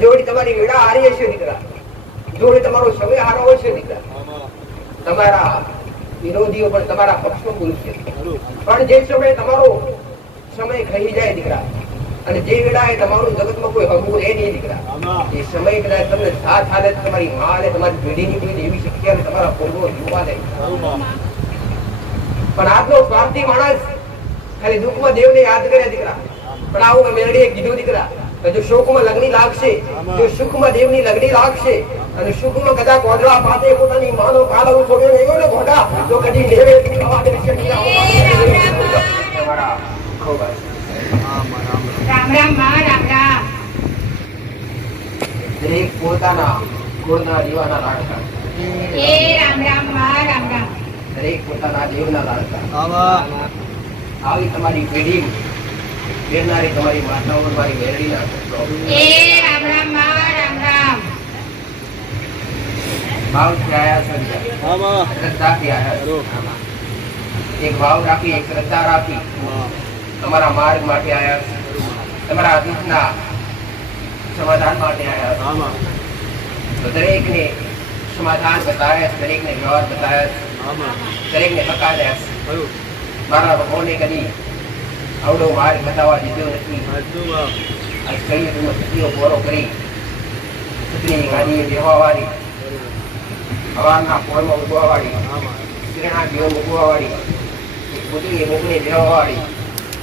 જોડી તમારી વેળા હારી હશે દીકરા, જોડે તમારો સમય હારો હોય છે દીકરા. તમારા વિરોધીઓ પણ તમારા પક્ષમાં બોલશે, પણ જે સમયે તમારો સમય ખાઈ જાય દીકરા, અને જે વેળાએ તમારું જગતમાં કોઈ હગવું રહે નહીં દીકરા, એ સમય કદાચ તમને સાથ હાલે તમારી માં અને તમારી પેઢીની કોઈ એવી શક્તિ અને તમારા પૂર્વો જોવા દે. પણ આજનો સ્વાર્થી માણસ ખાલી દુઃખમાં દેવને યાદ કરે દીકરા. પણ આવું મેરડીએ કીધું દીકરા, જો શોકમાં લગ્ની લાગશે, જો સુખમાં દેવની લગ્ની લાગશે, અને સુખમાં કદાચ કોદળા પાતે પોતાની માનો કાળો છોડ્યો નહીં ને ઘોડા, તો કદી દેવે ખાવા દેશે નહીં. તમારા ખૂબ રામ રામ માં રામ રામ. દરેક પોતાના કુળના દીવાના લાડકા, એ રામ રામ માં રામ રામ. દરેક પોતાના દેવના લાડકા. આવી તમારી પેઢી બેરનારી તમારી માતાઓ મારી મેરડીના પુત્રો, એ રામ રામ માં રામ રામ. ભાવથી આયા સંજય, શ્રદ્ધાથી આયા. એક ભાવ રાખી, એક શ્રદ્ધા રાખી તમારા માર્ગ માટે આયા, તમારા દુઃખના સમાધાન માટે આયા. તો દરેકને સમાધાન બતાવ્યા, દરેકને વ્યવહાર બતાવ્યા, દરેકને હકાવ્યા. મારા ભગવાને કદી આવડો માર્ગ બતાવવા દીધો નથી. આજ કહીએ તમે સતીઓ પૂરો કરી સતીની ગાડીએ બેહવા વાળી, હવારના પોળમાં ઉગવા વાળી, કિરણા દીવો મૂકવા વાળી, પુત્રીએ મોકલી બેહવા વાળી,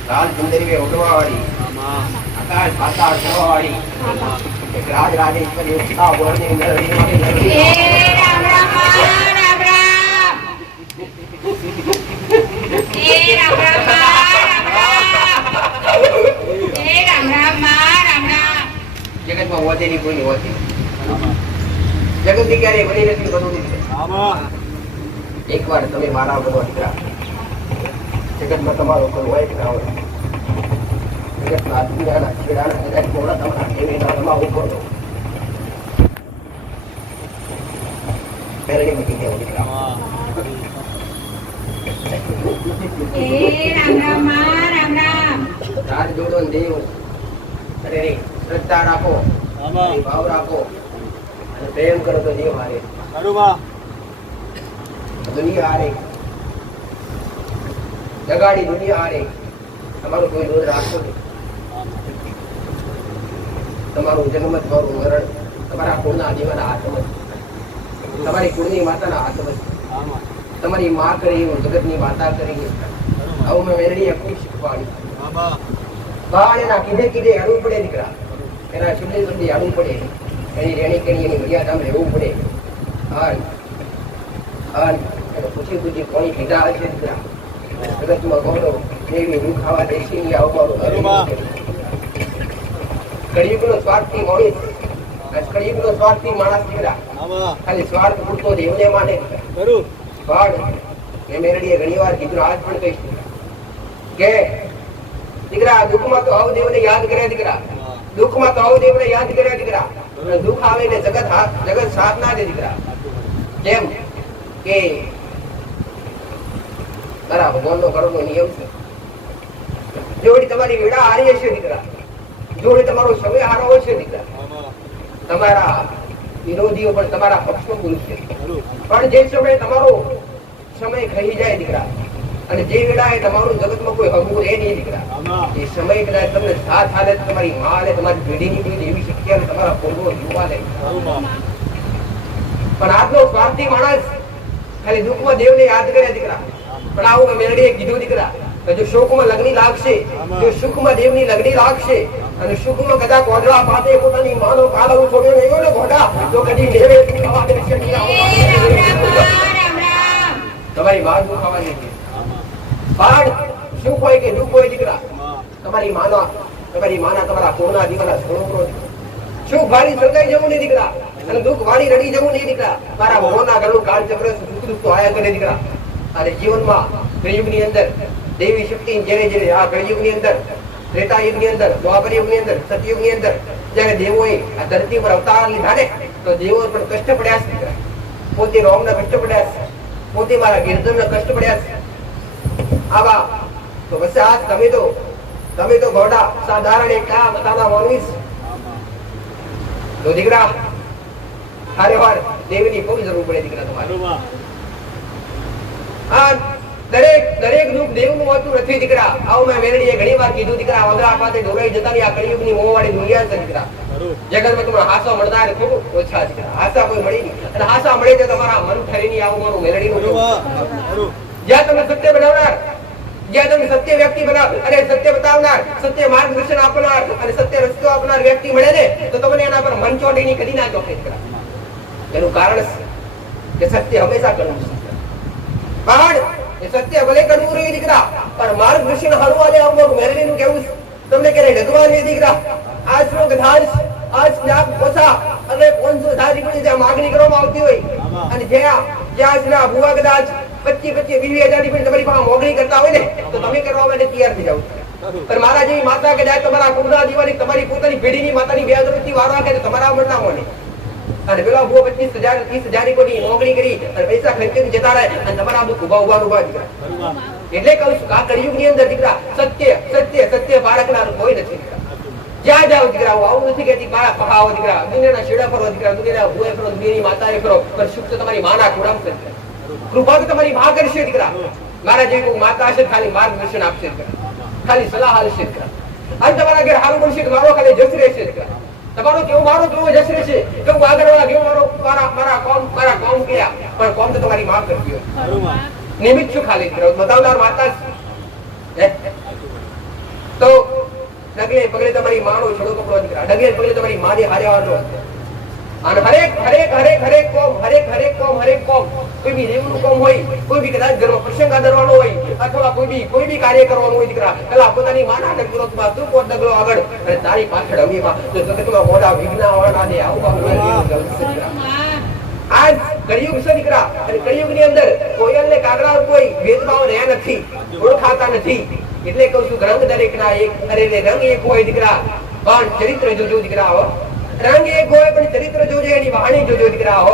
લાલ સુંદરીએ ઉડવા વાળી, આકાશ પાતાળ જોવા વાળી, એક રાજ રાજેશ્વરી ઉઠતા બોલની મેળવી. જગતમાં વધેલી કોઈ હોતી જગત ની ક્યારે બની નથી બધું. એક વાર તમે મારા બનો દીકરા, જગતમાં તમારો કોઈ હોય કે ના હોય, જગતના દુનિયાના છેડાના કદાચ મોડા તમારા દેવીના રમાવું કરો પહેલી મૂકી દેવો દીકરા. રાજ જોડો દેવ અરે શ્રદ્ધા રાખો, ભાવ રાખો અને પ્રેમ કરો તો દેવ હારે, દુનિયા હારે, જગાડી દુનિયા હારે. તમારું કોઈ દોષ રાખો નહીં. તમારું જન્મ, તમારું મરણ તમારા કુળના દીવાના હાથમાં, તમારી કુળની માતાના હાથમાં. તમારી માં કરી જગતની માતા કરી, આવું મેં મેળવી કોઈ શીખવાડી. બાળ એના કીધે કીધે હડવું પડે દીકરા, એના શુદ્ધ શુદ્ધિ હડવું પડે, એની રેણી કરી એની મર્યાદામાં રહેવું પડે. પૂછી પૂછી કોની પીધા હશે દીકરા, જગતમાં ગૌરવ દેવી હું ખાવા દેશી આવવાનું. કળિયુગનો સ્વાર્થી માણસ, કળિયુગનો સ્વાર્થી માણસ દીકરા, ખાલી સ્વાર્થ પૂરતો દેવને માને. પણ મેં મેરડીએ ઘણી વાર કીધું, આજ પણ કહીશ કે દીકરા દુઃખમાં તો આવ દેવને યાદ કરે દીકરા, દુઃખમાં તો આવ દેવને યાદ કરે દીકરા. દુઃખ આવે ને જગત સાથ ના દે દીકરા. કેમ કે તારા ભગવાનનો કર્મનો નિયમ છે. જોડી તમારી વેળા હારી હશે દીકરા, જોડે તમારો સમય હારો હોય છે દીકરા, તમારા વિરોધીઓ પણ તમારા પક્ષમાં બોલશે, પણ જે સમયે તમારો સમય ખાઈ જાય દીકરા, અને જે વેળાએ તમારું જગતમાં કોઈ હગવું રહે નહીં દીકરા, એ સમય કદાચ તમને સાથ હાલે તમારી માં અને તમારી પેઢીની કોઈ એવી શક્તિ અને તમારા પૂર્વો જોવા દે. પણ આજનો સ્વાર્થી માણસ ખાલી દુઃખમાં દેવને યાદ કરે દીકરા. પણ આવું મેં મેરડીએ કીધું દીકરા, જો શોકમાં લગ્ની લાગશે, જો સુખમાં દેવની લગ્ની લાગશે, અને સુખમાં કદાચ કોદળા પાતે પોતાની માનો કાળો છોડ્યો નહીં ને ઘોડા, તો કદી દેવે ખાવા દેશે નહીં. તમારી માં દુઃખ ખાવાની છે. પણ સુખ હોય કે દુઃખ હોય દીકરા, તમારી માના તમારા કોના દીવાના છોડો. સુખ વાળી સગાઈ જવું નહીં દીકરા, અને દુઃખ વાળી રડી જવું નહીં દીકરા. મારા ભગવાનના ઘરનું કાળ ચક્ર સુખ દુઃખ તો આયા કરે દીકરા. અને જીવનમાં કળિયુગની અંદર દેવી શક્તિ જેને જેને આ કળિયુગની અંદર, ત્રેતા યુગની અંદર, દ્વાપર યુગની અંદર, સતયુગની અંદર જયારે દેવોએ આ ધરતી પર અવતાર લીધા ને, તો દેવો પણ કષ્ટ પડ્યા છે દીકરા. પોતે રોમના કષ્ટ પડ્યા છે, પોતે મારા ગિરધરના કષ્ટ પડ્યા છે. આવા તો બસ આજ તમે તો ઘોડા સાધારણ એક આ બતાના માનવીશ. તો દીકરા હારે વાર દેવની બહુ જરૂર પડે દીકરા તમારે. આ દરેક દુઃખ દેવનું હોતું નથી દીકરા. આવું મેં મેરડીએ ઘણી વાર કીધું દીકરા. વગરા પાસે ઢોરાઈ જતા આ કળિયુગની મોહવાળી દુનિયા છે દીકરા. જગતમાં તમને હાસા મળતા ને ખૂબ ઓછા દીકરા. હાસા કોઈ મળી નહીં, અને હાસા મળે તો તમારા મન ઠરીની આવું મારું મેરડીનું જ્યાં તમે સત્ય બનાવનાર, જ્યાં તમે સત્ય વ્યક્તિ બનાવ અને સત્ય બતાવનાર, સત્ય માર્ગદર્શન આપનાર અને સત્ય રસ્તો આપનાર વ્યક્તિ મળે ને તો તમને એના પર મન ચોટીની કદી ના ચોટે દીકરા. એનું કારણ કે સત્ય હંમેશા કરવું છે. પણ એ સત્ય ભલે કરવું રહ્યું દીકરા, પણ માર્ગદર્શન હરવાને આવું મેરડીનું કેવું તમને ક્યારે ડગવા નહીં દીકરા. આજ નો ગધાજ આજ લાખ પોસા અને 500,000 રૂપિયા જ્યાં માગણી કરવામાં આવતી હોય અને જ્યાં ભુવા કદાચ 25,000-20,000 રૂપિયા તમારી પાસે મોગણી કરતા હોય ને તો તમે કરવા માટે તૈયાર થઈ જાવ. પણ મારા જેવી માતા કદાચ તમારા કુળના દીવાની તમારી પોતાની પેઢીની માતાની વ્યાજવૃત્તિ વાળવા કે તમારા મળના હોય અને પેલા ભુવા 25,000-30,000 રૂપિયાની મોગણી કરી અને પૈસા ખર્ચીને જતા રહે અને તમારા દુઃખ ઉભા દીકરા. એટલે કહું છું આ કળિયુગની અંદર દીકરા સત્ય પારખનાર કોઈ નથી દીકરા. જ્યાં જાઓ દીકરા, આવું નથી કે મારા પહાવો દીકરા, દુનિયાના છેડા ફરો દીકરા, દુનિયાના ભૂએ ફરો, દુનિયાની માતાએ ફરો, પણ સુખ તો તમારી માના ખોડામાં છે. કૃપા તો તમારી માં કરશે દીકરા. મારા જેવી માતા હશે ખાલી માર્ગદર્શન આપશે દીકરા, ખાલી સલાહ આપશે દીકરા. અને તમારા ઘર હારું બનશે મારો ખાલી જસ રહેશે દીકરા. તમારો કેવું મારો કેવો જસ રહેશે, કેવું આગળ વાળા કેવું મારા કોમ ગયા, પણ કોમ તો તમારી માં કરતી હોય. નિમિત્ત છું ખાલી દીકરા, બતાવનાર માતા તો ડગલે પગલે તમારી માનો છોડો કપડો દીકરા, ડગલે પગલે તમારી માને હાર્યાવાનો. અને હરેક કોમ કોઈ બી દેવનું કોમ હોય, કોઈ બી કદાચ ઘરમાં પ્રસંગ આદરવાનો હોય અથવા કોઈ બી કાર્ય કરવાનું હોય દીકરા, પેલા પોતાની માના ડગલો તું પોત ડગલો આગળ અને તારી પાછળ અમીમાં તો જગતમાં મોઢા વિઘ્ન આવવાના ને આવું આજ કળિયુગ છે દીકરા. અને કળિયુગની અંદર કોયલને કાગડા કોઈ ભેદભાવ રહ્યા નથી, ઓળખાતા નથી. એટલે કહું છું રંગ દરેક ના એક, અરે રંગ એક હોય દીકરા, પણ ચરિત્ર જોજો દીકરા. હો રંગ એક હોય પણ ચરિત્ર જોજો, એની વાણી જોજો દીકરા. હો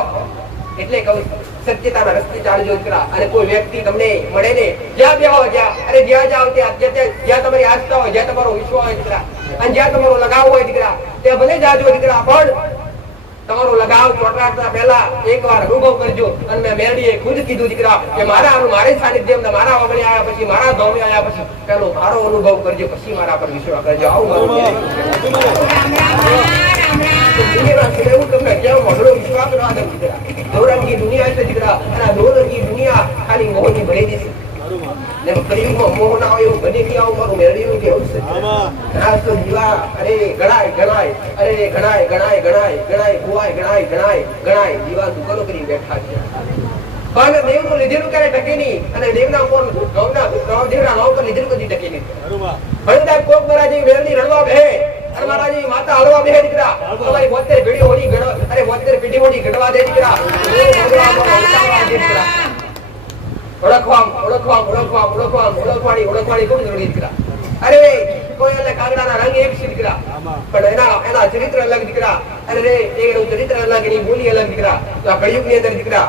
એટલે કહું સત્યતાના રસ્તે ચાલજો દીકરા. અને કોઈ વ્યક્તિ તમને મળે ને જ્યાં જાઓ જ્યાં તમારી આસ્થા હોય, જ્યાં તમારો વિશ્વાસ હોય દીકરા, અને જ્યાં તમારો લગાવ હોય દીકરા, ત્યાં ભલે જાજો દીકરા, પણ તમારો લગાવ ચોટાડતા પહેલા એકવાર અનુભવ કરજો. અને મેં મેરડીએ ખુદ કીધું દીકરા કે મારે સાનિધ્યમાં મારા વગણે આવ્યા પછી, મારા ધામે આવ્યા પછી પેલો મારો અનુભવ કરજો, પછી મારા પર વિશ્વાસ કરજો. આવું મારું તમને કેવો મોઢો વિશ્વાસ કરવા દઉં દીકરા. દોરંગી દુનિયા છે દીકરા, અને આ દોરંગી દુનિયા ખાલી મોહની ભરેલી છે. કળિયુગમાં મોહ ના હોય એવું બની ગયા મારું મેરડીનું કેવું છે. તો દીવા અરે ગણાય ભુવાય ગણાય દીવા દુકાનો કરી બેઠા છે. પણ દેવનું લીધેલું ક્યારે ટકે નહીં, અને દેવના નામ પર લીધેલું કદી ટકે નહીં. ભણતા કોક મારા જેવી મેરડી રડવા બેહે અને મારા જેવી માતા હળવા બેહે દીકરા, તમારી 72 પેઢી હોડી ગણવા, અરે 72 પેઢી હોડી ગણવા દે દીકરા. ઓળખવાની ખૂબ જરૂરી દીકરા. અરે કોઈ એટલે કાગડાના રંગ એક છે દીકરા, પણ એના ચરિત્ર અલગ દીકરા. અરે એનું ચરિત્ર અલગ, એની બોલી અલગ દીકરા. તો આ કળિયુગની અંદર દીકરા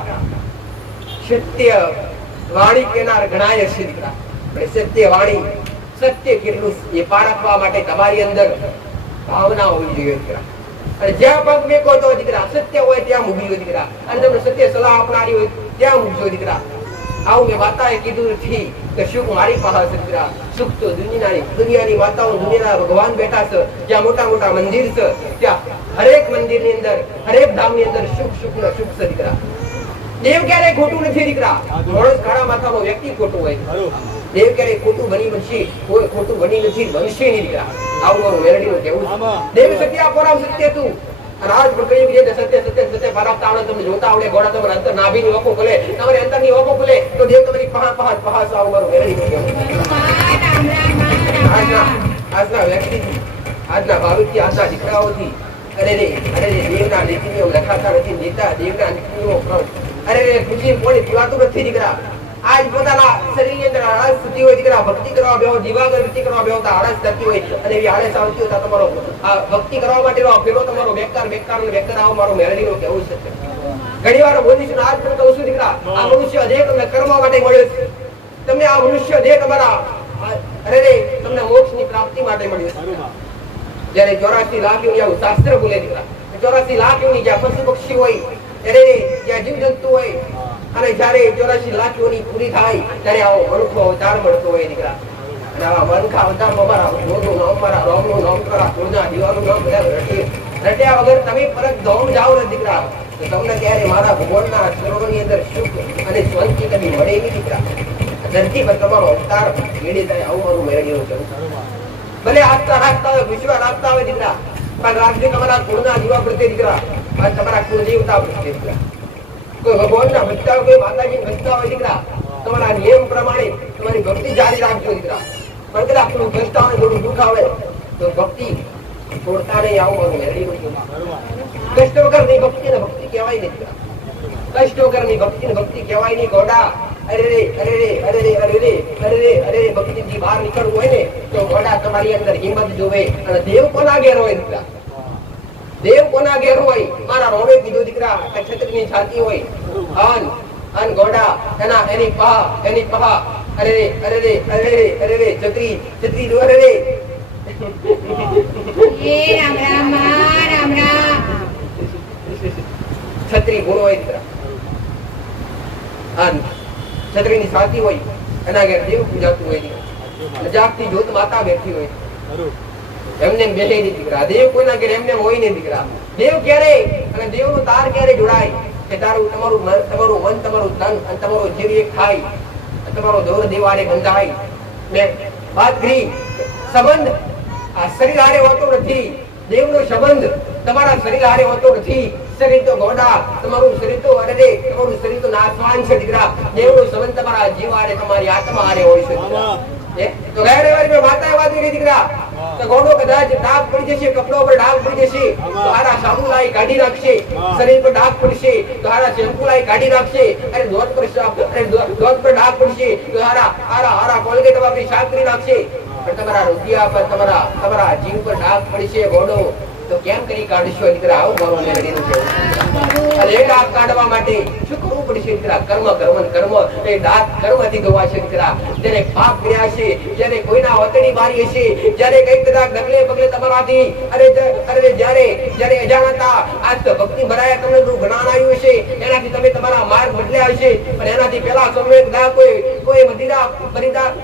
સત્ય વાણી કેનાર ગણાય છે દીકરા. સત્ય વાણી, સત્ય કેટલું એ પારખવા માટે તમારી અંદર ભાવના હોવી જોઈએ દીકરા. અને જ્યાં પગ મેકો તો દીકરા સત્ય હોય ત્યાં મૂકજો દીકરા, અને તમને સત્ય સલાહ આપનારી હોય ત્યાં મૂકજો દીકરા. આવું મેં માતાએ કીધું નથી કે સુખ મારી પાસે દીકરા, સુખ તો દુનિયાની માતાઓ, દુનિયાના ભગવાન બેઠા છે. જ્યાં મોટા મોટા મંદિર છે ત્યાં હરેક મંદિર ની અંદર, હરેક ધામ ની અંદર સુખ છે દીકરા. દેવ ક્યારેય ખોટું નથી દીકરા. માણસ કાળા માથાનો વ્યક્તિ ખોટું હોય, દેવ ક્યારેય ખોટું બની બનશે, કોઈ ખોટું બની નથી, બનશે નહીં દીકરા. આવું મારું મેરડીનું કહેવું. દેવ સત્ય પરામ સત્ય તું. અને આજ પણ કહ્યું છે સત્ય પારખતા આવડે, તમને જોતા આવડે, ગોળા તમારે અંતર નાભીની ઓકો ખુલે, તમારી અંતરની ઓકો ખુલે તો દેવ તમારી પહાસ આવું મારું મેરડીનું કહેવું. આજના વ્યક્તિ, આજના ભાવિકથી, આજના દીકરાઓથી અરે દેવના નીતિ નિયમ લખાતા નથી, દેવના નીતિ નિયમો ખુશી કોની પીવાતું નથી દીકરા. આજ પોતાના શરીરની અંદર આળસ થતી હોય દીકરા, ભક્તિ કરવા બેહો, દીવાગરબત્તી કરવા બેહો તો આળસ થતી હોય, અને એવી આળસ આવતી હોય તમારો આ ભક્તિ કરવા માટેનો પેલો તમારો બેકાર આવો મારો મેરડીનો કહેવું છે. ઘણી વાર બોલી છું, આજ પણ કહું છું દીકરા, આ મનુષ્ય દેહ તમને કરવા માટે મળ્યો છે. તમને આ મનુષ્ય દેહ તમારા તમને મોક્ષની પ્રાપ્તિ માટે મળ્યો છે. જયારે 84 લાખ શાસ્ત્ર બોલે દીકરા, 84 લાખ યોની જ્યાં પશુ પક્ષી હોય, ત્યારે જ્યાં જીવ જંતુ હોય, અને જ્યારે 84 લાખ યોની પૂરી થાય ત્યારે આવો મનુષ્ય અવતાર મળતો હોય દીકરા. અને આવા મનખા અવતારમાં મારા ભગવાનનું નામ, મારા રામનું નામ, મારા કુળના દીવાનું નામ બધા રટ્યા વગર તમે પરત ધામ જાઓ ને દીકરા, તો તમને ત્યારે મારા ભગવાનના ચરણોની અંદર સુખ અને શાંતિ કદી મળે નહીં દીકરા. ધરતી પર તમારો અવતાર મેળવી જાય આવું મારું મેળવ્યું છે. ભલે આસ્થા રાખતા હોય, વિશ્વાસ રાખતા હોય દીકરા, પણ રાખજો તમારા કુળના જીવા પ્રત્યે દીકરા, અને તમારા કુળદેવતા પ્રત્યે દીકરા. કોઈ ભગવાનના ભક્તા હોય, કોઈ માતાજી ભક્તા હોય દીકરા, તમારા નિયમ પ્રમાણે તમારી ભક્તિ જારી રાખજો દીકરા. પણ કદાચ આપણું કષ્ટ આવે, થોડું દુઃખ આવે તો ભક્તિ છોડતા નહીં આવું મારું મેળવ્યું છે. કષ્ટ વગરની ભક્તિ ને ભક્તિ કહેવાય નહીં દીકરા. કષ્ટ વગરની ભક્તિ ને ભક્તિ કહેવાય નહીં ગોડા. અરે રે અરે રે અરે રે અરે રે અરે રે અરે રે ભક્તિ થી બહાર નીકળવું હોય ને તો ગોડા તમારી અંદર હિંમત જોવે. અને દેવ કોના ઘેર હોય દીકરા? દેવ કોના ઘેર હોય? મારા રોમે કીધું દીકરા, ક્ષત્રિયની છાતી હોય, અન ગોડા એની પહા અરે રે અરે રે અરે રે અરે રે છત્રી અરે રે એ રામ રામ રામ રામ. છત્રી ગુણ હોય દીકરા, છત્રીની છાતી હોય, એના ઘેર દેવ પૂજાતું હોય દીકરા. જાગતી જ્યોત માતા બેઠી હોય, એમને બેસે નહીં દીકરા. દેવ કોઈના ઘેર એમને હોય નહીં દીકરા. દેવ ક્યારે અને દેવનો તાર ક્યારે જોડાય કે તમારું મન, તમારું તન અને તમારો જીવ એક થાય, તમારો દોર દેવાળે બંધાય. મેં વાત કરી સંબંધ આ શરીર હારે હોતો નથી. દેવનો સંબંધ તમારા શરીર હારે હોતો નથી. શરીર તો ગોડા, તમારું શરીર તો અરે તમારું શરીર તો નાશવાન છે દીકરા. દેવનો સંબંધ તમારા જીવ હારે, તમારી આત્મા હારે હોય છે દીકરા. તો ગયા રવિવારે મેં માતાએ વાત કરી દીકરા, તો ગોડો કદાચ ડાઘ પડી જશે, કપડો પર ડાઘ પડી જશે તો હારા સાબુ લાઈ કાઢી નાખશે. શરીર પર ડાઘ પડશે તો હારા શેમ્પુ લાઈ કાઢી નાખશે. અરે દોત પર ડાઘ પડશે તો હારા કોલગેટ વાપરી સાફ કરી નાખશે. પણ તમારા રુધિયા પર, તમારા જીવ પર ડાઘ પડશે ગોડો, તો કેમ કરી કાઢશો દીકરા? આવું મારું મેળવીનું છે. અને એ ડાઘ કાઢવા માટે શું કરવું પડશે દીકરા? કર્મ એ ડાઘ કર્મથી ધોવાશે દીકરા. જ્યારે પાપ કર્યા છે, જ્યારે કોઈના વતની મારી હશે, જ્યારે કઈક કદાચ ડગલે પગલે તમારાથી અરે જ્યારે અજાણતા આજ તો ભક્તિ ભરાયા તમને જ્ઞાન આવ્યું હશે, એનાથી તમે તમારા માર્ગ બદલ્યા હશે. પણ એનાથી પહેલા સમય કદાચ કોઈ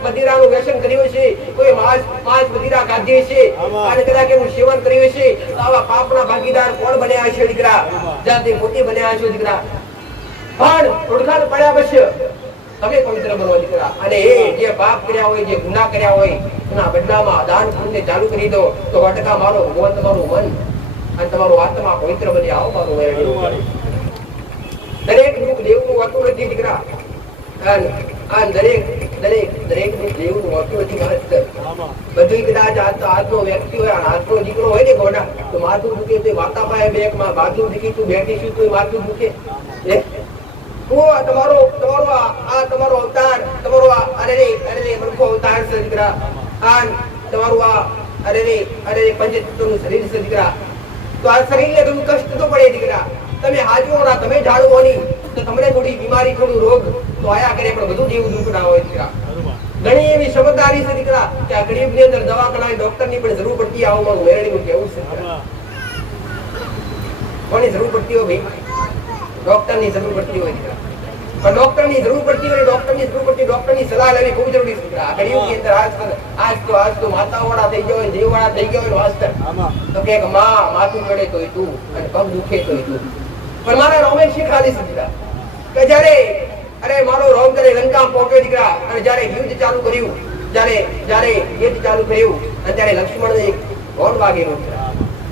મદિરાનું વ્યસન કર્યું હશે, કોઈ માંસ મદિરા ખાધી હશે, અને કદાચ એનું સેવન કર્યું હશે, આવા પાપના ભાગીદાર કોણ બન્યા છે દીકરા? જાતે મોટી બન્યા છે દીકરા. પણ ઓળખાણ પડ્યા પછી તમે પવિત્ર બનો દીકરા. અને એ જે પાપ કર્યા હોય, જે ગુનાહ કર્યા હોય, એના બદલામાં દાન પુણ્ય ચાલુ કરી દો તો વટકા મારો ભગવાન તમારું મન અને તમારું આત્મા પવિત્ર બની આવો મારું મેળવ્યું. દરેક રૂપ દેવનું હોતું નથી દીકરા. દરેક દેવનું હોતું નથી માસ્તર. બધું કદાચ આજનો વ્યક્તિ હોય, આજનો દીકરો હોય ને ગોડા, તો માથું દુખે તો વાતા પાય બેગમાં માથું દુખી, તું બેઠી છું તો માથું દુખે. તમારો અવતાર, તમારો અરે મૂર્ખો અવતાર છે દીકરા. તમારું અરે પંચતત્વનું શરીર છે દીકરા. તો આ શરીરને થોડું કષ્ટ તો પડે દીકરા. તમે હાજવો ના, તમે જાળવો નહીં તો તમને થોડી બીમારી, થોડું રોગ તો આયા કરે, પણ બધું જેવું દુઃખ ના હોય દીકરા. ઘણી એવી સમજદારી છે દીકરા કે આ ગરીબ ની અંદર દવાખાના ડોક્ટર ની પણ જરૂર પડતી. આવું મારું મેળવીનું કેવું છે? કોની જરૂર પડતી હોય ભાઈ? ડોક્ટર ની જરૂર પડતી હોય દીકરા. પણ ડોક્ટર ની જરૂર પડતી હોય, ડોક્ટર ની સલાહ લેવી ખૂબ જરૂરી છે દીકરા. ગરીબ ની અંદર આજ તો માતા વાળા થઈ ગયો હોય, દેવ વાળા થઈ ગયો હોય વાસ્તર, તો કે માથું ચડે તોય તું અને પગ દુખે તોય તું. પણ મારા રોમે શીખાલી છે દીકરા કે જયારે મારો રોમ ત્યારે લંકા પહોંચ્યો દીકરા, અને જયારે યુદ્ધ ચાલુ કર્યું, અને ત્યારે લક્ષ્મણ એક હોર્ન વાગેલો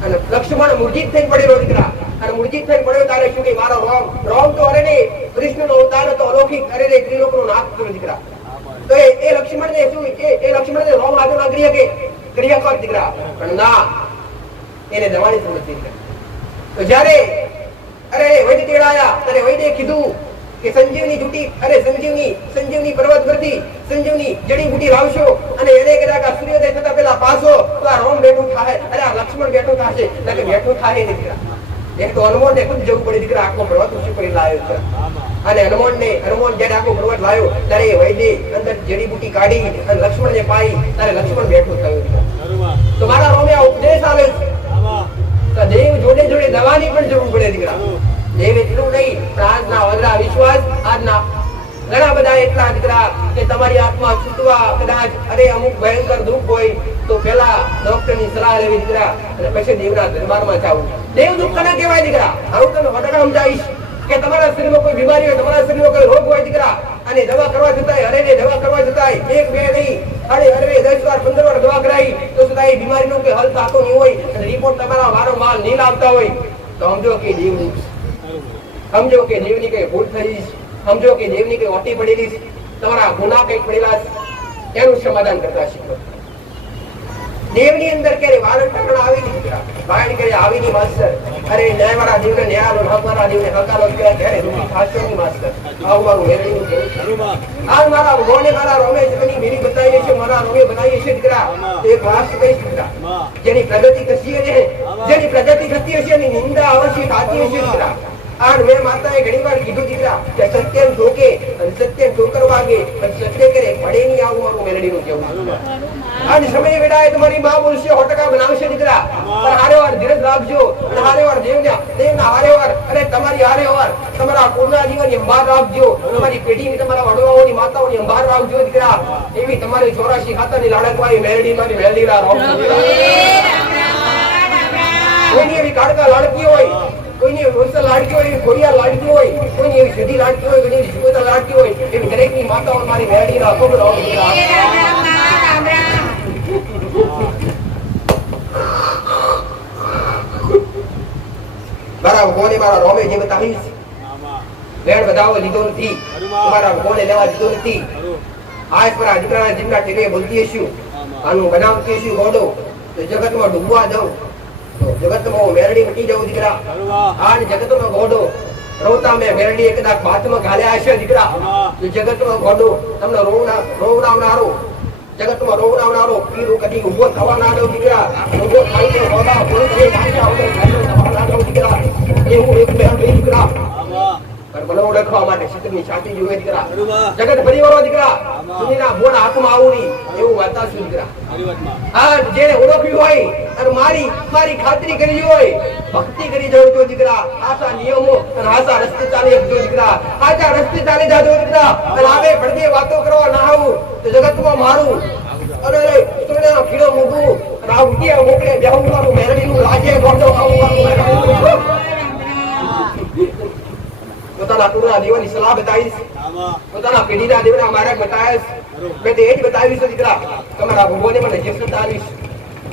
અને લક્ષ્મણ મૂર્છિત થઈને પડેલો દીકરા. અને મૂર્છિત થઈને પડ્યો ત્યારે શું કે મારો રોમ તો કૃષ્ણનો અવતાર હતો, અલૌકિક ત્રિલોકનો નાથ કર્યો દીકરા. તો એ લક્ષ્મણને શું એ લક્ષ્મણને રોમ આગળ ના કરી શકે દીકરા, પણ ના, એને દવાની સમજ દીકરા. તો જયારે વૈદ્ય તેડાયા ત્યારે વૈદ્ય કીધું કે સંજીવની પર્વત પરથી સંજીવની જડીબુટી લાવશો, અને એને કદાચ સૂર્યોદય થતા પહેલા પાસો તો આ રોમ બેઠો થાય, આ લક્ષ્મણ બેઠો થશે, એટલે બેઠો થાય નહીં દીકરા. એક તો હનુમાન ને ખુદ જવું પડે દીકરા, આખો પર્વત ઊંચી કરી લાવ્યો છે. અને હનુમાન જયારે આખો પર્વત લાવ્યો ત્યારે વૈદ્ય અંદર જડીબુટી કાઢી અને લક્ષ્મણ ને પાઈ, ત્યારે લક્ષ્મણ બેઠો થયો. તો મારા રોમે આ ઉપદેશ આવે છે, દેવ જોડે જોડે દવાની થાય એટલા દીકરા કે તમારી આત્મા છૂટવા કદાચ અરે અમુક ભયંકર દુઃખ હોય તો પેલા ડોક્ટરની સલાહ લેવી દીકરા અને પછી દેવના દરબારમાં જવું. દેવ દુઃખ કોને કહેવાય દીકરા? હું તમને વડગામ સમજાવીશ કે તમારા શરીરમાં કોઈ બીમારી હોય, તમારા શરીરમાં કોઈ રોગ હોય દીકરા, અને દવા કરવા જતાય અરે દવા કરવા જતાય એક બે નહીં અરે 10 વાર 15 વાર દવા કરાવી તો છતાં એ બીમારીનો કોઈ હલ થતો નહીં હોય અને રિપોર્ટ તમારા વારંવાર નહીં લાવતા હોય તો સમજો કે દેવ દુઃખ, સમજો કે દેવની કઈ ભૂલ થઈ, સમજો કે દેવની કઈ ઓટી પડેલી છે, તમારા ગુનાહ કઈ પડેલા છે, એનું સમાધાન કરતા શીખો. દેવની અંદર ક્યારે વારણ ટકરા આવી નહીં દીકરા, વારણ કરે આવી નહીં માસ્ટર. અરે ન્યાયવાળા દેવને ન્યાયાલો, હકવાળા દેવને હકાલો કહેવાય ત્યારે રૂપી શાસ્ત્રોની માસ્ટર. આવું મારું મેળવીનું કહેવું. આ મારા ભગવાને મારા રોમે જગતની મેરી બતાવી છે, મારા રોમે બનાવી છે દીકરા. એક વાત કહીશ દીકરા, જેની પ્રગતિ થતી હશે, જેની પ્રગતિ થતી હશે એની નિંદા અવશ્ય થતી હશે દીકરા. આજ મેં માતાએ ઘણીવાર કીધું દીકરા કે સત્ય ઠોકે અને સત્ય ઠોકર વાગે પણ સત્ય કરે પડે નહીં. આવું મારું મેલડીનું કહેવું. આજ સમય વેળાએ તમારી માં બોલશે 100% બનાવશે દીકરા, પણ હારેવાર ધીરજ રાખજો અને હારેવાર દેવના હારેવાર અને તમારી હારેવાર તમારા કુળના જીવનની સંભાળ રાખજો, તમારી પેઢીની તમારા વડવાઓની માતાઓની સંભાળ રાખજો દીકરા. એવી તમારી 84 ખાતાની લાડકવાળી મેલડી મારી મેલડી કોઈની એવી કાળકા લાડકી હોય, કોઈની વસ્તુ લાડકી હોય, ખોડિયા લાડકી હોય, કોઈની એવી સધી લાડકી હોય, કોઈની જીવતા લાડકી હોય, એવી દરેકની માતાઓ મારી મેલડી રાખો. મારા ભગવાને મારા રોમે જે બતાવીશ વેણ બધાવો લીધો નથી, મારા ભગવાને લેવા દીધો નથી. આજ પર આ દીકરાના જીવના ટેકે બોલતી હશું, આનું બનાવતી હશું ગોડો તો જગતમાં ડૂબવા દઉં તો જગતમાં મેરડી મટી જવું દીકરા. આજ જગતમાં ગોડો રોતા મેં મેરડી કદાચ બાથમાં ઘાલ્યા હશે દીકરા તો જગતમાં ગોડો તમને રોવડાવનારો, જગતમાં રોવડાવનારો પીરું કદી ઉભો થવા ના દઉં દીકરા. ઉભો થાય તો ગોડા પૂરું થઈ થવા દઉં દીકરા. એવું એક બે દીકરા પણ ઓળખવા માટે શિખરની છાતી જોવે દીકરા. જગત પરિવારો દીકરા સુનીના બોના હાથમાં આવું નહીં એવું વાતા છું દીકરા. આ જેને ઓળખ્યું હોય અને મારી ખાતરી કરી હોય ભક્તિ કરી જવું તો દીકરા. આશા નિયમો અને આશા રસ્તે ચાલી જજો દીકરા. આશા રસ્તે ચાલી જાજો દીકરા. અને આવે પડદે વાતો કરવા ના આવું તો જગતમાં મારું અરે સોના કીડો મૂકું રાવટિયા મોકલે બેહું મારું મેરડીનું રાજે ગોડો આવું મારું પોતાના કુળના દેવની સલાહ બતાવીશ, પોતાના પેઢીના દેવના માર્ગ બતાવીશ. મેં તો એ જ બતાવીશ દીકરા. તમારા ભગવાને મને જે સતાવીશ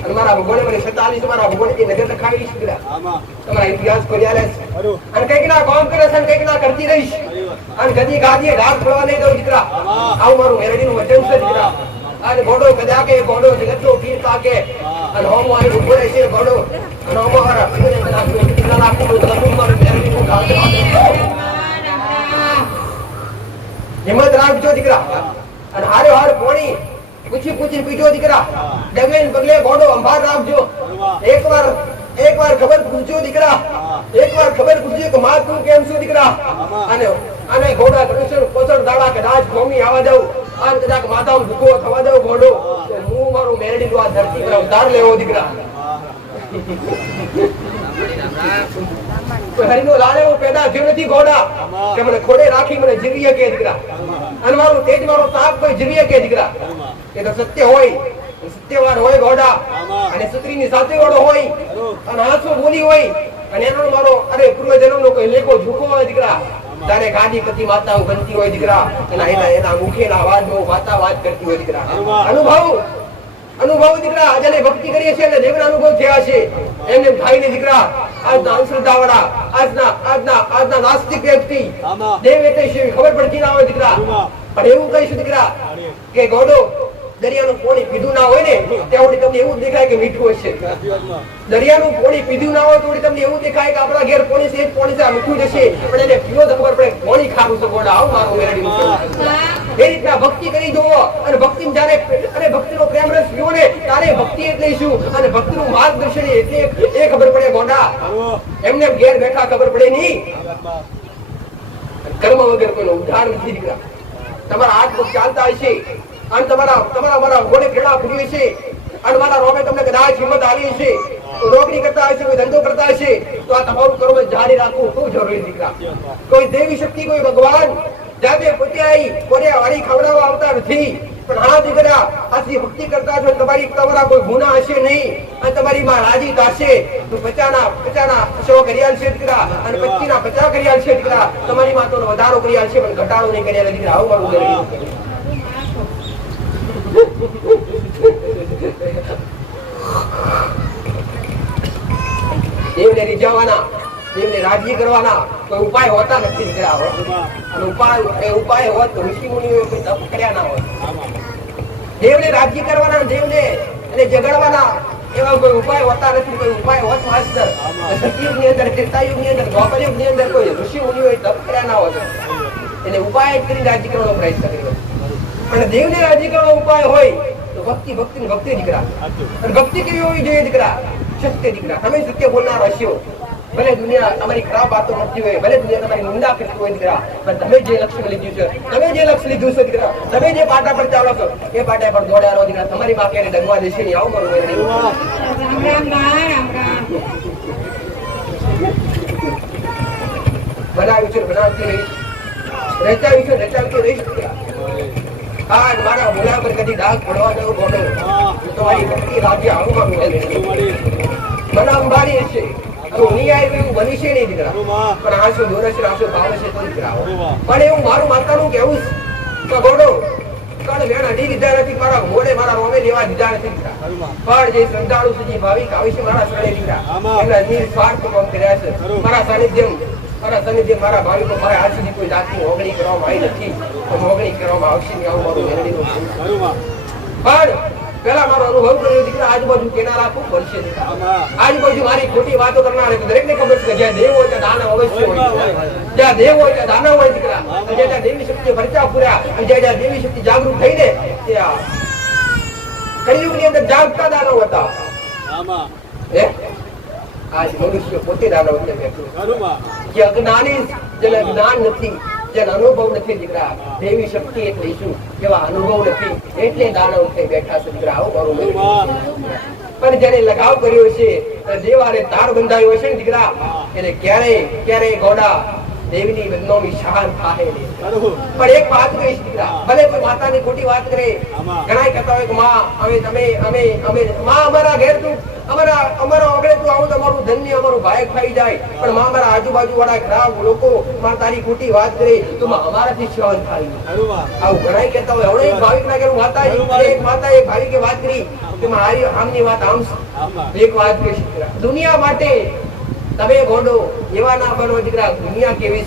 અને મારા ભગવાને મને 47 મારા ભગવાને જે નજર લખાવીશ દીકરા. તમારા ઇતિહાસ ખોલ્યા લેશ અને કંઈક ના કામ કરે છે અને કંઈક ના કરતી રહીશ અને કદી ગાદીએ ઢાક પડવા નહીં દઉં દીકરા. આવું મારું મેરડીનું વચન છે દીકરા. અને ઘોડો કદાકે ઘોડો જગતનો પીર પાકે અને હોમો આવી ઉભો રહેશે ઘોડો અને હોમો મારા પીરને નાખું દીકરા નાખું મારું મેરડીનું કામ હિંમત રાખજો દીકરા. અને હારે હાર પોણી પૂછી પીજો દીકરા. ડગલે પગલે ઘોડો અંભાર રાખજો. એકવાર ખબર પૂછજો દીકરા, એકવાર ખબર પૂછજો કે માં તું કેમ છું દીકરા. અને ઘોડા કોસળ દાડા કદાચ કોમી આવવા દઉં અને કદાચ માથામાં ભૂકો થવા દઉં ઘોડો તો હું મારું મેરડી આ ધરતી પર અવતાર લેવો દીકરા. હરિનો લાડેવો પેદા થયો નથી ઘોડા કે મને ખોડે રાખી મને જીવીએ કે દીકરા. અને મારું તેજ મારો તાપ કોઈ જીવીએ કે દીકરા. એ તો સત્ય હોય, સત્યવાન હોય ઘોડા અને સુત્રીની સાથે વાળો હોય અને હાથો બોલી હોય અને એનો મારો અરે પૂર્વજન્મનો કોઈ લેખો ઝૂકો હોય દીકરા. તારે ગાદી પતિ માતાઓ બનતી હોય દીકરા. એના મુખેના અવાજમાં વાતા વાત કરતી હોય દીકરા. અનુભવ દીકરા. જેને ભક્તિ કરીએ છીએ અને દેવના અનુભવ થયા છે એમને થાય ને દીકરા. આજના અંધશ્રદ્ધાવાળા, આજના નાસ્તિક વ્યક્તિ દેવ એટલે શું ખબર પડતી ના હોય દીકરા. પણ એવું કહીશું દીકરા કે ગોડો દરિયાનું પાણી પીધું ના હોય ને ત્યાં તમને એવું દેખાય કે મીઠું હશે. દરિયાનું પાણી પીધું ના હોય તો તમને એવું દેખાય કે આપણા ઘેર પાણી છે મીઠું જશે, પણ એને પીવો તો ખબર પડે પાણી ખારું છે ગોડા. આવું મારું મેરડીનું એ રીતના ભક્તિ કરી જોવો અને ભક્તિ જ્યારે અને ભક્તિનો પ્રેમ રસ પીવો ને ત્યારે ભક્તિ એટલે શું અને ભક્તિનું માર્ગદર્શન એટલે એ ખબર પડે ગોડા. એમને ઘેર બેઠા ખબર પડે નહીં. કર્મ વગર કોઈનો ઉદ્ધાર નથી દીકરા. તમારા હાથ પગ ચાલતા હશે અને તમારા ઘોડે ખેડા ફૂટી છે અને મારા રોમે તમને કદાચ હિંમત આવી છે, નોકરી કરતા હશે, કોઈ ધંધો કરતા હશે તો આ તમારું કર્મ જારી રાખવું ખૂબ જરૂરી દીકરા. કોઈ દેવી શક્તિ, કોઈ ભગવાન જાતે પોતે આવી કોને વાળી ખવડાવવા આવતા નથી. પણ હા દીકરા, આથી ભક્તિ કરતા છો, તમારા કોઈ ગુના હશે નહીં અને તમારી માં રાજી થશે તો 50 સો કરી આલશે દીકરા અને 25 ના 50 કરી આલશે દીકરા. તમારી માં તો વધારો કરી આલશે પણ ઘટાડો નહીં કરી આલે દીકરા. આવું મારું ગરીબ દેવને રીઝાવાના, દેવને રાજી કરવાના કોઈ ઉપાય હોતા નથી દીકરા. અને ઉપાય હોત તો ઋષિ મુનિઓએ કોઈ તપ કર્યા ના હોત. દેવને રાજી કરવાના, દેવને અને જગાડવાના એવા કોઈ ઉપાય હોતા નથી. કોઈ ઉપાય હોત માસ્ટર સતયુગની અંદર, ત્રેતાયુગની અંદર, દ્વાપરયુગની અંદર કોઈ ઋષિ મુનિઓએ તપ કર્યા ના હોત. એને ઉપાય કરી રાજી કરવાનો પ્રયત્ન કર્યો. પણ દેવને રાજી કરવાનો ઉપાય હોય તો ભક્તિ દીકરા. અને ભક્તિ કેવી હોવી જોઈએ દીકરા? સત્ય દીકરા. તમે સત્ય બોલનાર હશો, ભલે દુનિયા તમારી ખરાબ વાતો કરતી હોય, ભલે દુનિયા તમારી નિંદા કરતી હોય દીકરા, પણ તમે જે લક્ષ્ય લીધું છે, દીકરા, તમે જે પાટા પર ચાલો છો એ પાટા પર દોડ્યા રહો દીકરા. તમારી માં ક્યારે ડગવા દેશે નહીં. આવું કરવું બનાવ્યું છે, બનાવતી રહીશ, રચાવ્યું છે, રચાવતી રહીશ દીકરા. હા, મારા ભોલા પર કદી દાગ પડવા દેવો ગોડો તમારી ભક્તિ રાજ્ય. આવું કરવું મને અંબારી હશે તો બની છે નહીં દીકરા. પણ આશો દોરસ આશો ભાવ છે તો દીકરા. પણ એવું મારું માતાનું કેવું કે ગોડો કણ વેણ અઢી દીધા નથી, મારા ઘોડે મારા રોમે લેવા દીધા નથી દીકરા. પણ જે શ્રદ્ધાળુ છે, જે ભાવિક આવે છે મારા શરણે દીકરા, એમના નિસ્વાર્થ કામ કર્યા છે. મારા સાનિધ્ય મારા ભાવિકો મારા આજ સુધી કોઈ જાતની ઓગણી કરવામાં આવી નથી, ઓગણી કરવામાં આવશે નહીં. આવું મારું મેળવી. પણ પેલા મારો અનુભવ કર્યો દીકરા, આજુબાજુ કેનાલ આપવું પડશે. આજુબાજુ મારી ખોટી વાતો કરનાર દરેકને ખબર છે કે જ્યાં દેવ હોય ત્યાં દાનવ અવશ્ય હોય, જ્યાં દેવ હોય ત્યાં દાનવ હોય દીકરા. જ્યાં દેવી શક્તિ ભરચા પૂર્યા, જ્યાં દેવી શક્તિ જાગૃત થઈને ત્યાં કળિયુગની અંદર જાગતા દાનવ હતા. આજ મનુષ્ય પોતે દાનવ છે. જે અજ્ઞાની, જેને જ્ઞાન નથી, જેને અનુભવ નથી દીકરા, દેવી શક્તિ એટલે શું એવા અનુભવ નથી, એટલે દાનવ થઈ બેઠા છે દીકરા. આવું મારું પણ જેને લગાવ કર્યો છે, દેવાને તાર બંધાયો છે ને દીકરા, એને ક્યારેય ગોડા દેવીની બદનામી શાન થાય નહીં. પણ એક વાત કહીશ દીકરા, ભલે કોઈ માતાની ખોટી વાત કરે, ઘણા કહેતા હોય કે માં અમે માં અમારા ઘેર તું અમારા ઓગળે તું આવું તમારું ધન્ય અમારું ભાઈ ખાઈ જાય, પણ માં અમારા આજુબાજુ વાળા ખરાબ લોકો માં તારી ખોટી વાત કરે તો માં અમારાથી સહન થાય. આવું ઘણા કહેતા હોય. હવે એક ભાવિક ના ઘેર માતા એક ભાવિકે વાત કરી કે મારી આમની વાત આમ. એક વાત કહીશ દીકરા, દુનિયા માટે તમે ગોંડો એવા ના બનો દીકરા. દુનિયા કેવી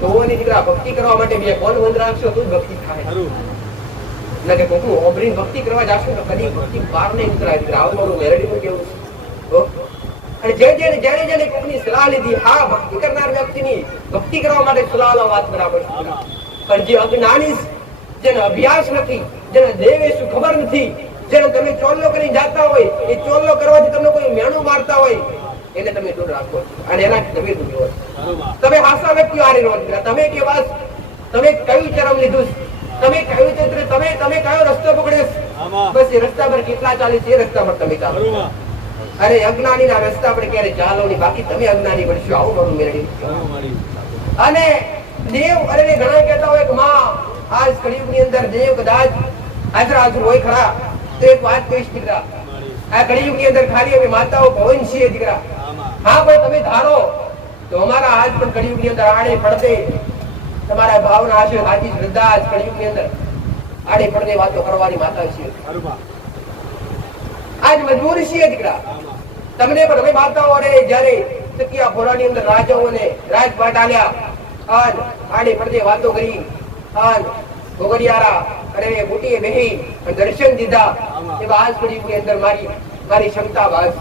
જોવાની દીકરા, ભક્તિ કરવા માટે બે કોણ બંધ રાખશો તો ભક્તિ થાય. એટલે કે કોકનું ઓબરીને ભક્તિ કરવા જાશો તો કદી ભક્તિ બહાર નહીં ઉતરાય દીકરા. આવું મારું મેરડીનું કેવું છે. અને જેને કોકની સલાહ લીધી, હા ભક્તિ કરનાર વ્યક્તિની ભક્તિ કરવા માટે સલાહ વાત બરાબર છે. પણ જે અજ્ઞાની, જેને અભ્યાસ નથી, જેને દેવ શું ખબર નથી, જેને તમે ચોલ્લો કરીને જાતા હોય, એ ચોલ્લો કરવાથી તમને કોઈ મેણું મારતા હોય, એને તમે દૂર રાખો અને એનાથી તમે દૂર રહો. તમે હાસા વ્યક્તિ હારે રહો. તમે કેવા, તમે કયું ચરમ લીધું, તમે કયું ચિત્ર, તમે કયો રસ્તો પકડ્યો, બસ એ રસ્તા પર કેટલા ચાલે છે એ રસ્તા પર તમે ચાલો. અરે અજ્ઞાની ના રસ્તા પર ક્યારે ચાલો નહીં, બાકી તમે અજ્ઞાની બનશો. આવું મારું મેળવી. અને દેવ, અરે ઘણા કહેતા હોય કે માં આજ કળિયુગની અંદર દેવ કદાચ હાજર હોય ખરા, તો એક વાત કહીશ દીકરા, આ કળિયુગની અંદર ખાલી અમે માતાઓ પવન છીએ દીકરા. હા પણ તમે ધારો તો અમારા આજ પણ કળિયુગની અંદર આડે પડતે તમારા ભાવના હશે, સાચી શ્રદ્ધા આજ કળિયુગની અંદર આડે પડતે વાતો કરવાની માતા છીએ. આજ મજબૂર છીએ દીકરા. તમને પણ અમે માતાઓ જયારે સતિયા ફોરાની અંદર રાજાઓને રાજપાટ આલ્યા, આડે પડતે વાતો કરી, ગોગડિયારા અને મોટીએ બેહી દર્શન દીધા, એવા આજ કળિયુગની અંદર મારી ક્ષમતા બાદ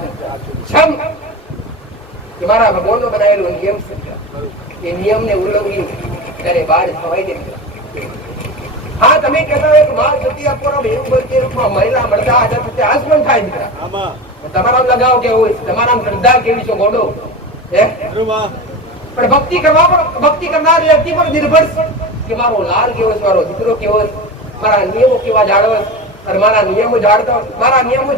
કે મારા ભગવાનનો બનાવેલો નિયમ છે, એ નિયમને ઉલ્લંઘી ત્યારે બાદ થવાય દે. હા તમે કહેતા હોય કે માર સતી અપોરા એવું બનતી રૂપમાં મહિલા મળતા હતા, આસમન થાય દીકરા. તમારા લગાવ કેવો હોય, તમારા શ્રદ્ધા કેવી છે ગોડો? પણ ભક્તિ કરનાર વ્યક્તિ પર નિર્ભર કે મારો લાલ કેવો છે, મારો દીકરો કેવો છે, મારા નિયમો કેવા જાળવે, અને મારા નિયમો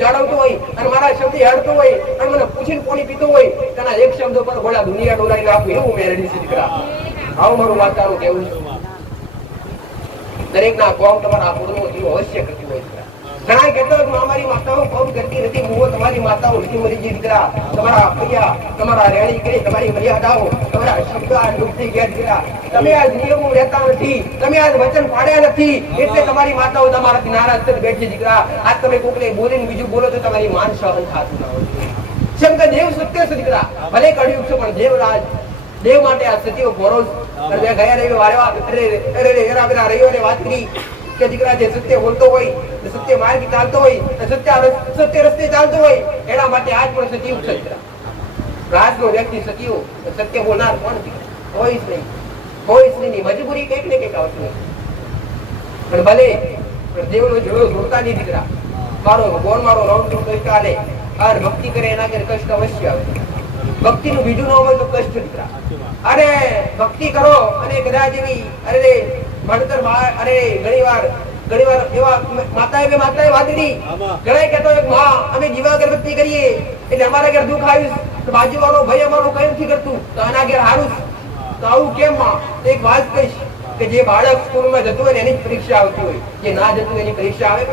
જાળવતો હોય અને મારા શબ્દ હેડતો હોય અને મને પૂછીને પાણી પીતો હોય, તેના એક શબ્દો પર ઘોડા દુનિયા ડોલાવી નાખું એવું મેળવી છે દીકરા. આવું મારું માતાનું કેવું છે. દરેકના કોમ તમારા કુળનું જીવ અવશ્ય કરતું હોય દીકરા. ઘણા કહેતો અમારી માતાઓ કોમ કરતી નથી, મુઓ તમારી માતાઓ નથી મરી ગઈ દીકરા. તમારા પૈયા તમારા રેણી કરી તમારી મર્યાદાઓ તમારા શબ્દ આ ડૂબ થઈ ગયા દીકરા. તમે આ નિયમો રહેતા નથી, તમે આ વચન પાડ્યા નથી, એટલે તમારી માતાઓ તમારાથી નારાજ થઈ બેઠી દીકરા. આજ તમે કોકને બોલીને બીજું બોલો તો તમારી માન સહન થતું ના હોય. શંકર દેવ સત્ય છે દીકરા, ભલે કળિયુગ છે પણ દેવરાજ દેવ માટે આ સત્યો ભરોસ. ગયા રવિવારે વાત કરી કે દીકરા જે સત્ય બોલતો હોય, સત્ય માર્ગ ચાલતો હોય, સત્ય રસ્તે ચાલતો હોય, એના માટે આજ પણ સત્ય છે દીકરા. રાજનો વ્યક્તિ સત્યો સત્ય બોલનાર કોણ હોય જ નહીં, હોય જ નહીં. મજબૂરી કઈક ને કઈક આવતું હોય પણ ભલે પણ દેવનો જોડો જોડતા નહીં દીકરા. મારો ભગવાન મારો રામ તો કષ્ટ આલે, અને ભક્તિ કરે એના ઘરે કષ્ટ અવશ્ય આવે. ભક્તિ નું બીજું ન હોય તો કષ્ટ દીકરા. અરે ભક્તિ કરો અને કદાચ એવી અરે ભણતર અરે ઘણીવાર એવા માતાએ વાદળી ઘણા કહેતો માં અમે દીવા અગરબત્તી કરીએ એટલે અમારા ઘર દુઃખ આવ્યું, બાજુ વાળો ભાઈ અમારો કઈ નથી કરતું તો આના ઘર હારું. તો આવું કેમ માં? એક વાત કહીશ કે જે બાળક સ્કૂલમાં જતું હોય એની પરીક્ષા આવતી હોય, જે ના જતું એની પરીક્ષા આવે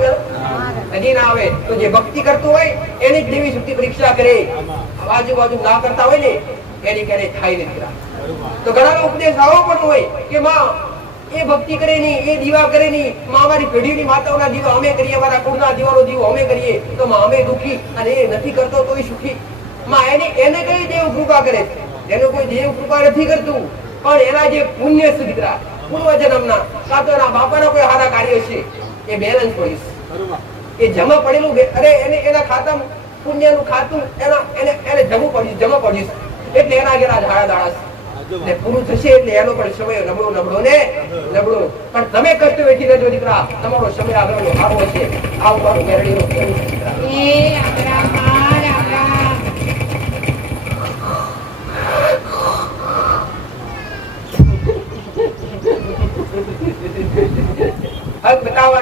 હજી ના આવે. તો જે ભક્તિ કરતું હોય એની દેવી શક્તિ પરીક્ષા કરે, બાજુ ના કરતા હોય ને એની ક્યારે થાય નથી. તો ઘણા ઉપદેશ આવો પણ હોય કે માં એ ભક્તિ કરે નહીં, એ દીવા કરે નહીં, માં અમારી પેઢીની માતાઓના દીવા અમે કરીએ, અમારા કુળના દીવાનો દીવો અમે કરીએ તો માં અમે દુખી, અને એ નથી કરતો તોય સુખી. માં એને કઈ દેવ કૃપા કરે છે? એનો કોઈ દેવ કૃપા નથી કરતું, પણ એના જે પુણ્ય છે દીકરા, પૂર્વ જન્મના કાં તો એના બાપાના કોઈ સારા કાર્ય છે એ બેલેન્સ પડીશ, એ જમા પડેલું અરે એને એના ખાતામાં પુણ્યનું ખાતું એને જમા પડીશ એટલે એના ઘેરા ઝાડા દાડા ને પૂરું થશે એટલે એનો પણ સમય નબળો ને નબળો. પણ તમે કષ્ટ વેઠી લેજો દીકરા, તમારો સમય આગળનો સારો હશે. આવું મારું મેરડીનું કહેવું છે દીકરા.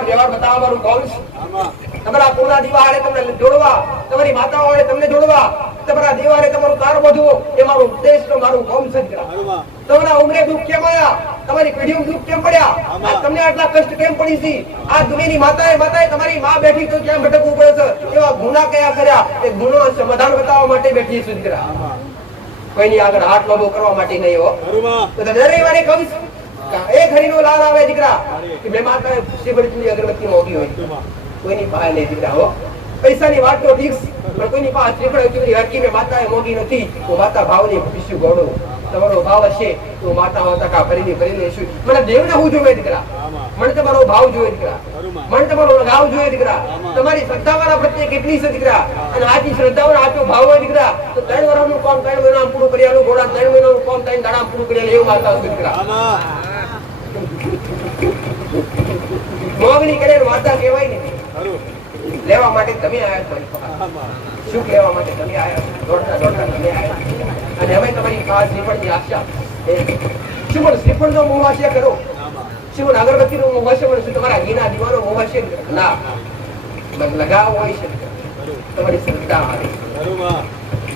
વ્યવહાર બતાવવા મારું કોમ છે. તમારા પૂર્ણા દીવા હારે તમને જોડવા, તમારી માતાઓ હારે તમને જોડવા, તમારા દેવ હારે તમારું કાર વધવો એ મારો ઉદ્દેશ તો મારું કોમ છે. તમારા ઉમરે દુઃખ કેમ આવ્યા, તમારી પેઢીઓ દુઃખ કેમ પડ્યા, તમને આટલા કષ્ટ કેમ પડી છે? આ દુનિયાની માતાએ તમારી માં બેઠી તો ક્યાં ભટકવું પડે છે? એવા ગુના કયા કર્યા એ ગુનો સમાધાન બતાવવા માટે બેઠી છે દીકરા, કોઈની આગળ હાથ લાંબો કરવા માટે નહીં હો. તો દર રવિવારે કહું છું એક હરીનો લાલ આવે દીકરા કે બે માતા શિવડી અગરબત્તી મોગી હોય, કોઈની પાસે નહીં દીકરા હો. પૈસાની વાત તો ઠીક પણ કોઈની પાસે શ્રીફળ હરકી મેં માતાએ મોગી નથી. તો માતા ભાવની ભૂષી ગોળો તમારો ભાવ હશે તો માતા કા ફરીને કરી લેશું. મને દેવને હું જોવે દીકરા, મને તમારો ભાવ જોવે દીકરા, મને તમારો લગાવ જોવે દીકરા, તમારી શ્રદ્ધા મારા પ્રત્યે કેટલી છે દીકરા. અને આજી શ્રદ્ધાઓ આજો ભાવ હોય દીકરા તો 3 વર્ષનું કામ 3 મહિનામાં પૂરું કરી આલું, ઘોડા 3 મહિનાનું કામ 3 દાડા પૂરું કરી આલું એવું માતા છે દીકરા. મોગણી કરે માતા કહેવાય ને. લેવા માટે તમે આયા, સુખ લેવા માટે તમે આયા, દોડતા તમે આયા, અને અમે તમારી પાસે શ્રીફળની આશા શું પણ શ્રીફળનો મોહ હશે કરો, શું અગરબત્તીનો મોહ હશે પણ તમારા ઘીના દીવાનો મોહ હશે ના, લગાવ હોય છે તમારી શ્રદ્ધા આવે,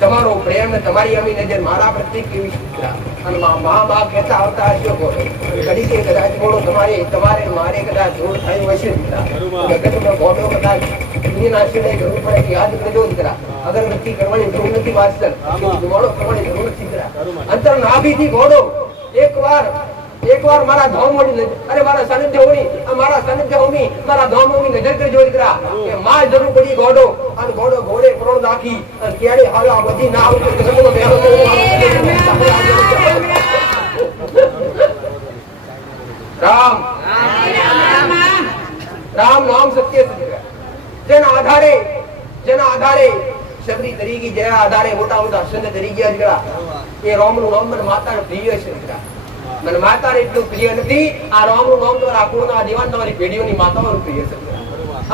તમારો પ્રેમ ને તમારી આવી નજર મારા પ્રત્યે કેવી છે. અને મા કહેતા આવતા હશે કદી કે કદાચ બોલો તમારે મારે કદાચ જોર થયું હશે ગોડો કદાચ દુનિયાના આશીર્વાદ જરૂર પડે યાદ કરજો દીકરા. અગરબત્તી કરવાની જરૂર નથી, વાસ્તર ધુમાડો કરવાની જરૂર નથી દીકરા. અંતર નાભીથી ગોડો એકવાર મારા ધામ મળી અરે મારા સાનિધ્ય હોમી મારા ધામ હોમી નજર કરજો દીકરા કે માં જરૂર પડી ગોડો અને ગોડો ઘોડે પ્રોણ નાખી અને કેડે હાલા બધી ના આવતો રામ નામ સત્ય છે. જેના આધારે શબરી તરીકે જેના આધારે મોટા સંત તરીકે દીકરા એ રામનું નામ મને માતાને પ્રિય છે દીકરા. મને માતાને એટલું પ્રિય નથી, આ રામનું નામ તમારા કુળના દીવાન તમારી પેઢીઓની માતાઓનું પ્રિય છે.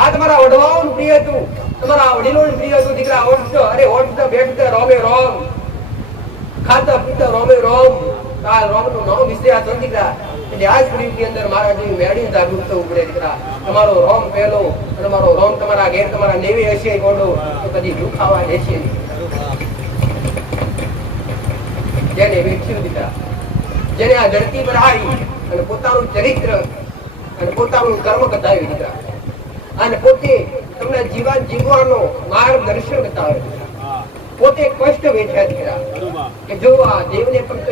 આ તમારા વડવાઓનું પ્રિય હતું, તમારા વડીલોનું પ્રિય હતું દીકરા. ઓઠ બેઠ રોમે રોમ, ખાતા પીતા રોમે રોમ, આ રામનું નામ વિશે આ દીકરા. એટલે આજ પેઢીની અંદર મારા જેવી મેળી જાગૃત થવું પડે દીકરા. તમારો રોમ પહેલો અને મારો રોમ તમારા ઘેર તમારા નેવે હશે ગોડો તો કદી દુખાવા લેશે. જેને વેચ્યું દીકરા, જેને આ ધરતી પર આવી અને પોતાનું ચરિત્ર અને પોતાનું કર્મ બતાવ્યું દીકરા, અને પોતે તમને જીવન જીવવાનો માર્ગદર્શન બતાવે, પોતે કષ્ટ વેઠ્યા દીકરા કે જો આ દેવને પણ